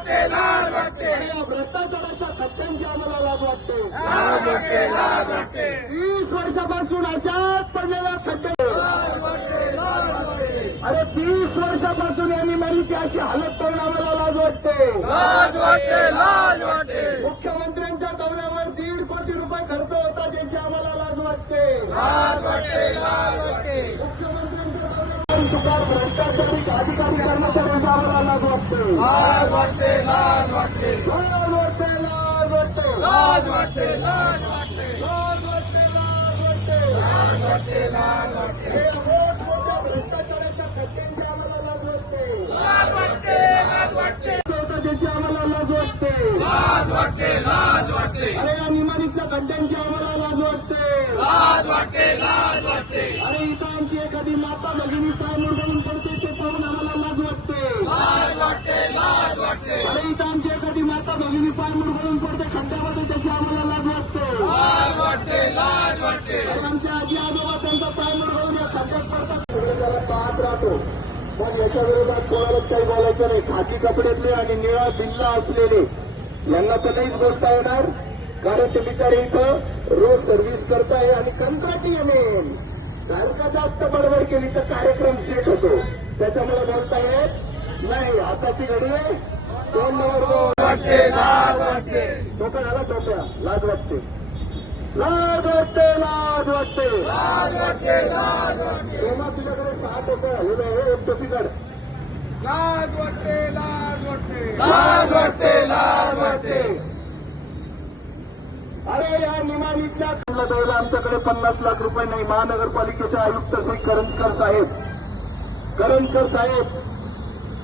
वाटते. लाज वाटते या भ्रष्टाचाराच्या खत्त्यांची आम्हाला लाज वाटते. लाज वाटते लाज वाटते. तीस वर्षापासून अशाच पडलेल्या खड्डे. अरे तीस वर्षापासून या निमारीची अशी हालत करून आम्हाला लाज वाटते. लाज वाटते लाज वाटते. मुख्यमंत्र्यांच्या दौऱ्यावर दीड कोटी रुपये खर्च होता ज्याची आम्हाला लाज वाटते. लाज वाटते लाज वाटते. मुख्यमंत्र्यांच्या दौऱ्यावर भ्रष्टाचारी कर्मचाऱ्यांची आम्हाला लाज वाटते. लाज वाटते लाज वाटते. लाज वाटते लाज वाटते. लाज वाटते लाज वाटते. लाज वाटते लाज वाटते. लाज वाटते मोठमोठ्या भ्रष्टाचाराच्या खड्ड्यांची आम्हाला लाज वाटते. लाज वाटते लाज वाटते. होता ज्याची आम्हाला लाज वाटते. लाज वाटते लाज वाटते. अरे या निमारीच्या खड्ड्यांची आम्हाला लाज वाटते. लाज वाटते लाज वाटते. अरे इथं आमची एखादी माता भगिनी पाय मुरगळून पडते. माता भगिनी पाय मुरगळून पडते. खड्ड्यामध्ये त्याची आम्हाला लाज वाटते. लाज वाटते लाज वाटते. अरे आमच्या आजी आजोबा त्यांचा पाय मुरगळून या खड्ड्यात पडतात. त्याला पाहत राहतो. पण याच्या विरोधात कोणालाच काही बोलायचं नाही. खाकी कपड्यातले आणि निळा बिल्ला असलेले यांना तर नाहीच बोलता येणार. कारण ते बिचारे इथं रोज सर्व्हिस करताय आणि कंत्राटी येणे जर का जास्त बडबड केली तर कार्यक्रम सेट होतो. त्याच्यामुळे बोलता येत नाही आताची घडी लाज वाटते डोकं टोप्या लाज वाटते लाज वाटते लाज वाटते लाज वाटते लाज वाटते तेव्हा तुझ्याकडे सहा टोप्या हे बघ, हे एक टोपीकड लाज वाटते लाज वाटते लाज वाटते लाज वाटते अरे या निमाणीतल्या द्यायला आमच्याकडे पन्नास लाख रुपये नाही महानगरपालिकेचे आयुक्त श्री करंजकर साहेब करंजकर साहेब